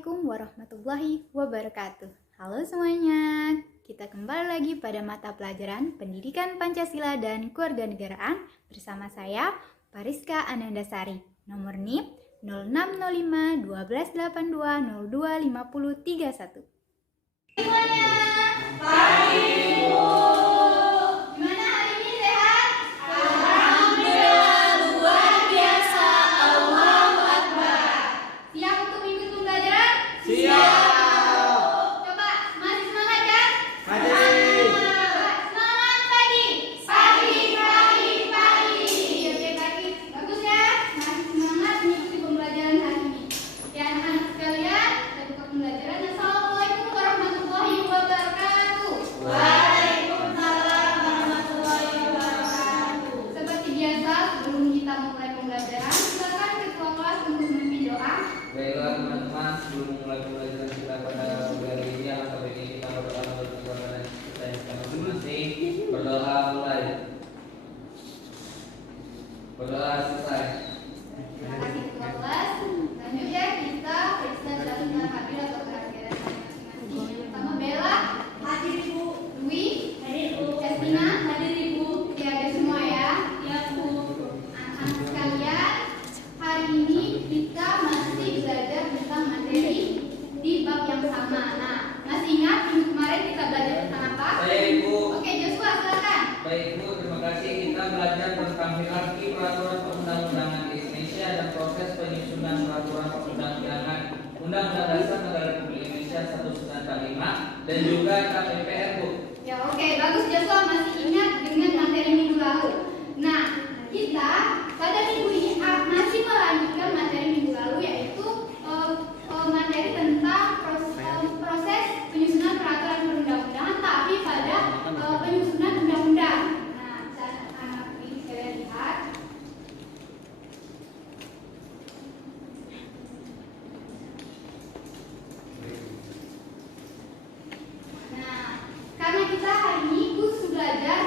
Assalamualaikum warahmatullahi wabarakatuh. Halo semuanya, kita kembali lagi pada mata pelajaran Pendidikan Pancasila dan Kewarganegaraan bersama saya, Pariska Anandasari. Nomor NIP 0605 1282 02 50 31. Semuanya, pagi Bu. Gimana hari ini, sehat? Alhamdulillah, luar biasa. Allahu Akbar. Siap untuk minggu pembelajaran? Siap. Coba, masih semangat kan? Masih. Semangat pagi. Pagi. Oke, pagi. Bagus ya. Masih semangat mengikuti pembelajaran hari ini. Ya, anak-anak sekalian, kita buka pembelajaran. Assalamualaikum warahmatullahi wabarakatuh. Waalaikumsalam warahmatullahi wabarakatuh. Seperti biasa, sebelum kita mulai pembelajaran, silakan ketua kelas untuk memimpin doa. Baiklah teman-teman, sebelum mulai pembelajaran kita pada hari ini, atau ini kita berdoa untuk keluarga kita yang masing-masing. Berdoa mulai. Berdoa selesai. Terima kasih ketua kelas. Selanjutnya kita periksa jadwal hadir atau kehadiran masing-masing. Pertama Bella, hadir Ibu. Dwi, hadir Ibu. Estina, hadir Ibu. Ada semua ya. Ya Bu. Anak-anak sekalian, hari ini kita masih belajar tentang materi di bab yang sama. Nah, masih ingat minggu kemarin kita belajar tentang apa? Baik Bu. Oke, Joshua silakan. Baik Bu, terima kasih. Kita belajar tentang hierarki peraturan perundang-undangan di Indonesia dan proses penyusunan peraturan perundang-undangan Undang-Undang Dasar Negara Republik Indonesia 1945 dan juga KPPR Bu. Ya oke, bagus Joshua masih ingat dengan materi minggu lalu. Nah, kita pada minggu ini masih melanjutkan materi minggu lalu, yaitu materi tentang proses penyusunan peraturan perundang-undangan, tapi pada penyusunan undang-undang. Nah, bisa anak ini sekalian lihat. Nah, karena kita hari ini khusus belajar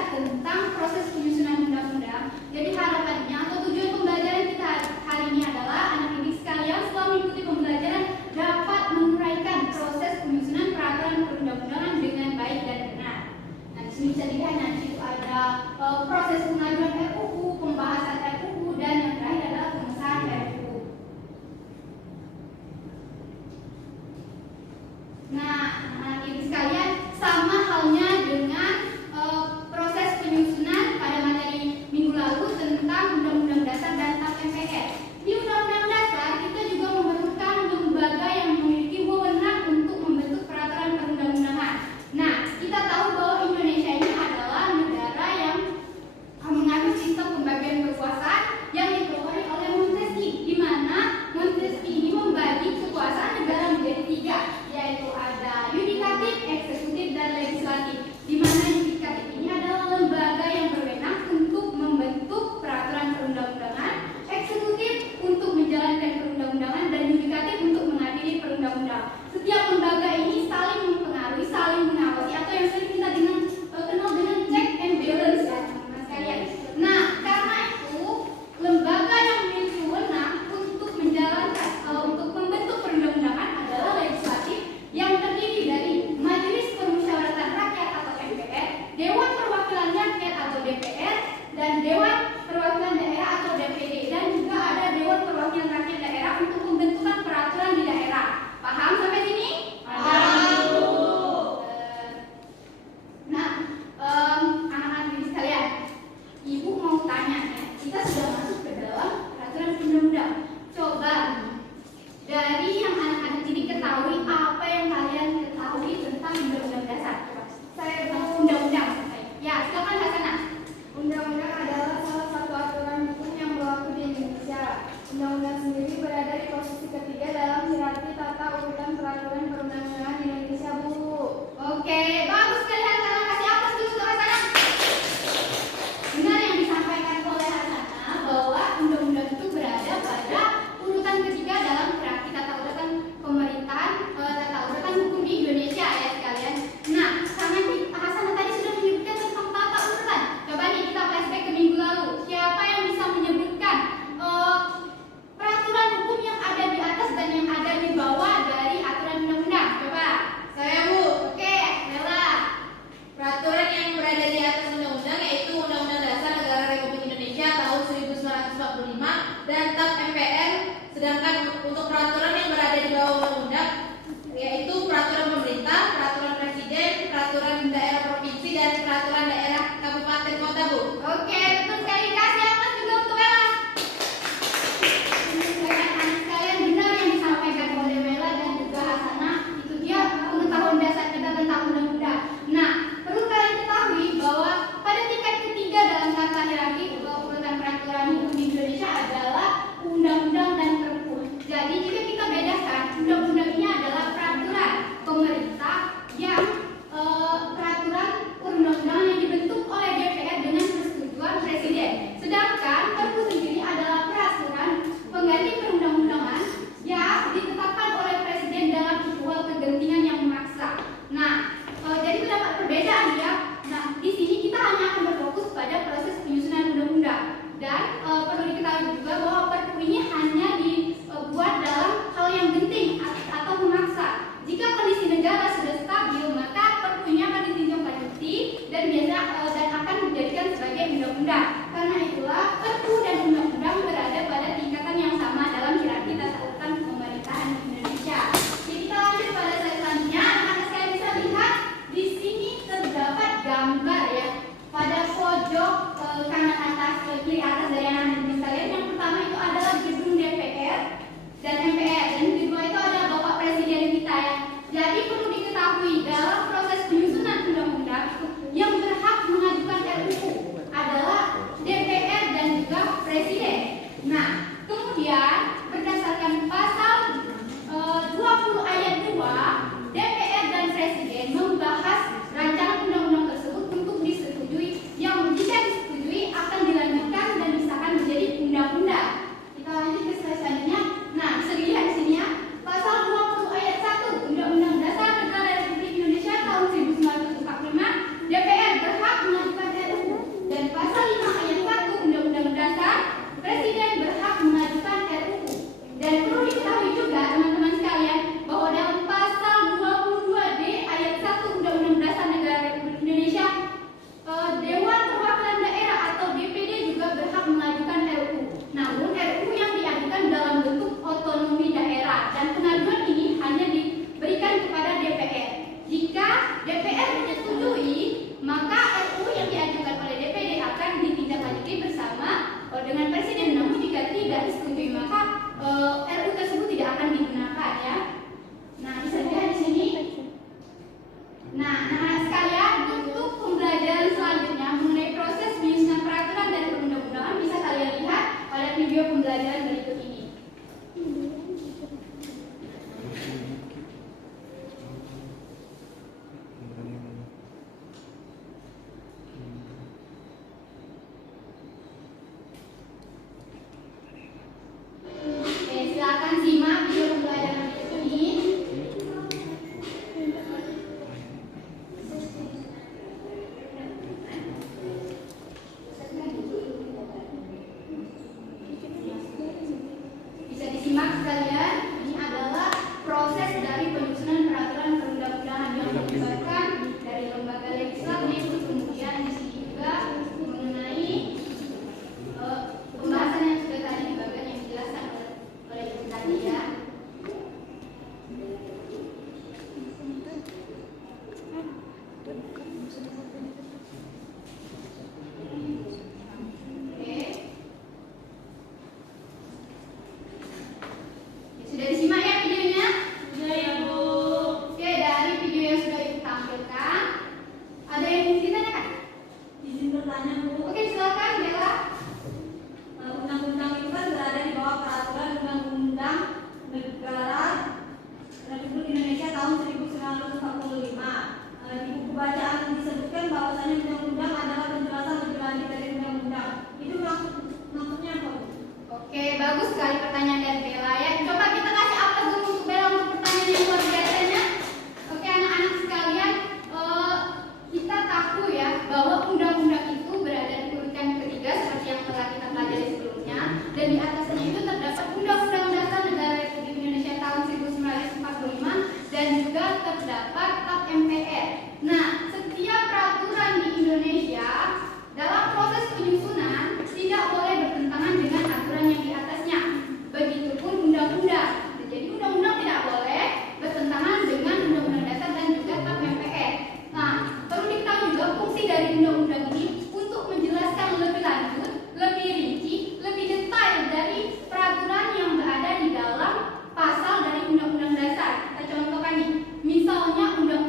undang-undang. Karena itulah Perpu dan undang-undang berada pada tingkatan yang sama dalam hierarki tata urutan pemerintahan di Indonesia. Jadi kita lanjut pada slide selanjutnya. Anak-anak sekalian bisa lihat di sini terdapat gambar ya pada pojok kanan atas kiri atas dari anak-anak sekalian. Yang pertama itu adalah gedung DPR dan MPR, dan kedua itu ada Bapak Presiden kita ya. Jadi perlu diketahui dalam proses penyusunan undang-undang yang berhak mengajukan RUU adalah DPR dan juga Presiden. Nah, kemudian berdasarkan pasal 20 ayat 2, DPR dan Presiden membahas rancangan undang-undang tersebut untuk disetujui, yang jika disetujui akan dilanjutkan dan disahkan menjadi undang-undang. Kita lanjut ke slide selanjutnya. Nah, bisa dilihat di sini ya, pasal 20 ayat 1 Undang-Undang Dasar Negara Republik Indonesia tahun 1945, DPR berhak mengajukan RUU, dan pasal 5 ayat 1 Undang-Undang Dasar, Presiden berhak mengajukan RUU. Dan perlu diketahui juga teman-teman sekalian bahwa dalam pasal 22D ayat 1 Undang-Undang Dasar Negara Republik Indonesia, Dewan Perwakilan Daerah atau DPD juga berhak mengajukan RUU. Namun RUU yang diajukan dalam bentuk otonomi daerah, dan pengajuan ini hanya diberikan kepada DPR. Jika DPR menyetujui, maka RUU yang diajukan oleh DPD akan ditindaklanjuti bersama dengan Presiden. Namun jika tidak disetujui, maka RUU tersebut tidak akan digunakan ya. Nah, bisa dilihat di sini. Nah, anak-anak sekalian, untuk pembelajaran selanjutnya mengenai proses penyusunan peraturan dan perundang-undangan bisa kalian lihat pada video pembelajaran berikut ini. Oke, silakan simak video pembelajaran berikut ini. Bisa disimak sekalian, ini adalah proses dari penyusunan peraturan perundang-undangan yang melibatkan dari lembaga legislatif. Kemudian di sini juga mengenai pembahasan yang sudah tadi di bagian yang dijelaskan oleh Ibu tadi ya. Oke. Sudah disimak ya videonya? Sudah ya Bu. Oke, dari video yang sudah Ibu tampilkan, ada yang ingin ditanyakan? Izin bertanya Bu. Oke, silakan Bella. Undang-undang itu kan berada di bawah peraturan Undang-Undang Negara Republik Indonesia tahun 1945. Di buku bacaan disebutkan bahwasanya undang-undang adalah penjelasan lebih lanjut dari undang-undang. Itu maksudnya apa Bu? Oke, bagus sekali pertanyaan dari Bella ya. Coba kita kasih aplaus dulu untuk Bella untuk pertanyaan yang luar biasanya. Oke, anak-anak sekalian, kita tahu ya bahwa undang-undang itu berada di urutan ketiga seperti yang telah kita pelajari sebelumnya, dan di atasnya itu terdapat Undang-Undang Dasar Negara Republik Indonesia tahun 1945 dan juga terdapat TAP MPR. Nah, setiap peraturan di Indonesia dalam proses penyusunan tidak boleh bertentangan dengan aturan yang di atasnya. Begitupun undang-undang. Jadi undang-undang tidak boleh bertentangan dengan Undang-Undang Dasar dan juga TAP MPR. Nah, perlu diketahui juga fungsi dari undang-undang ini untuk menjelaskan lebih lanjut, lebih rinci, lebih detail dari peraturan yang berada di dalam pasal dari Undang-Undang Dasar. Kita contohkan nih, misalnya Undang-Undang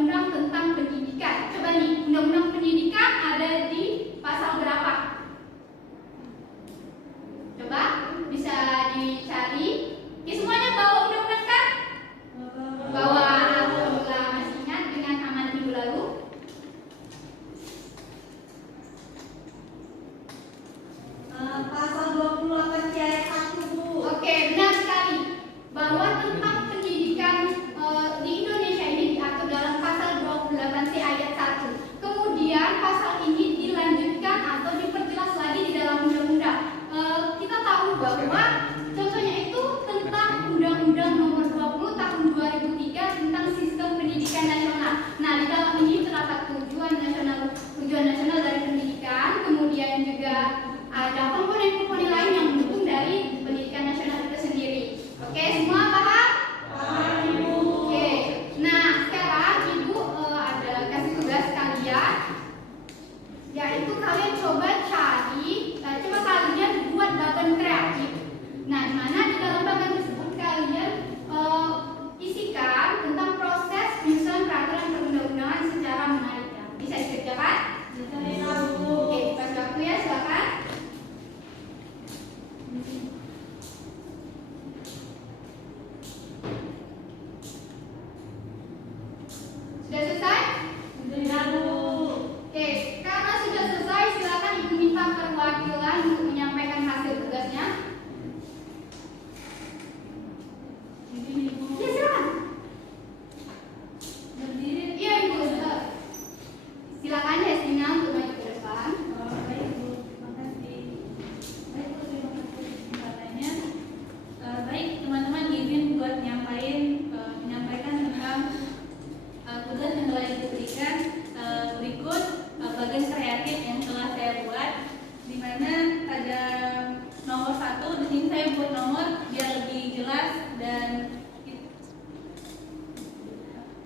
nomor 1. Di sini saya buat nomor biar lebih jelas dan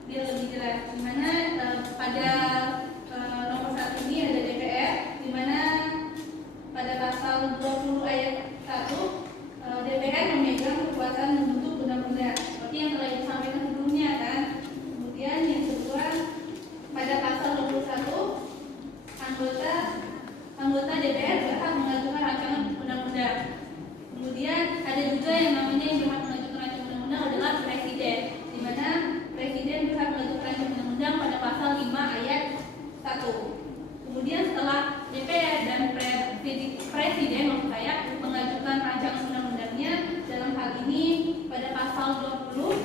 biar lebih jelas. Dimana pada nomor 1 ini ada DPR, dimana pada pasal 20 ayat 1 DPR memegang kekuasaan membentuk undang-undang seperti yang telah disampaikan sebelumnya kan. Kemudian yang kedua pada pasal 21 anggota DPR berhak mengajukan rancangan undang-undang. Kemudian ada juga yang namanya yang berhak mengajukan rancangan undang-undang adalah presiden, di mana presiden berhak mengajukan rancangan undang-undang pada pasal 5 ayat 1. Kemudian setelah DPR dan presiden maksud saya mengajukan rancangan undang-undangnya dalam hal ini pada pasal 20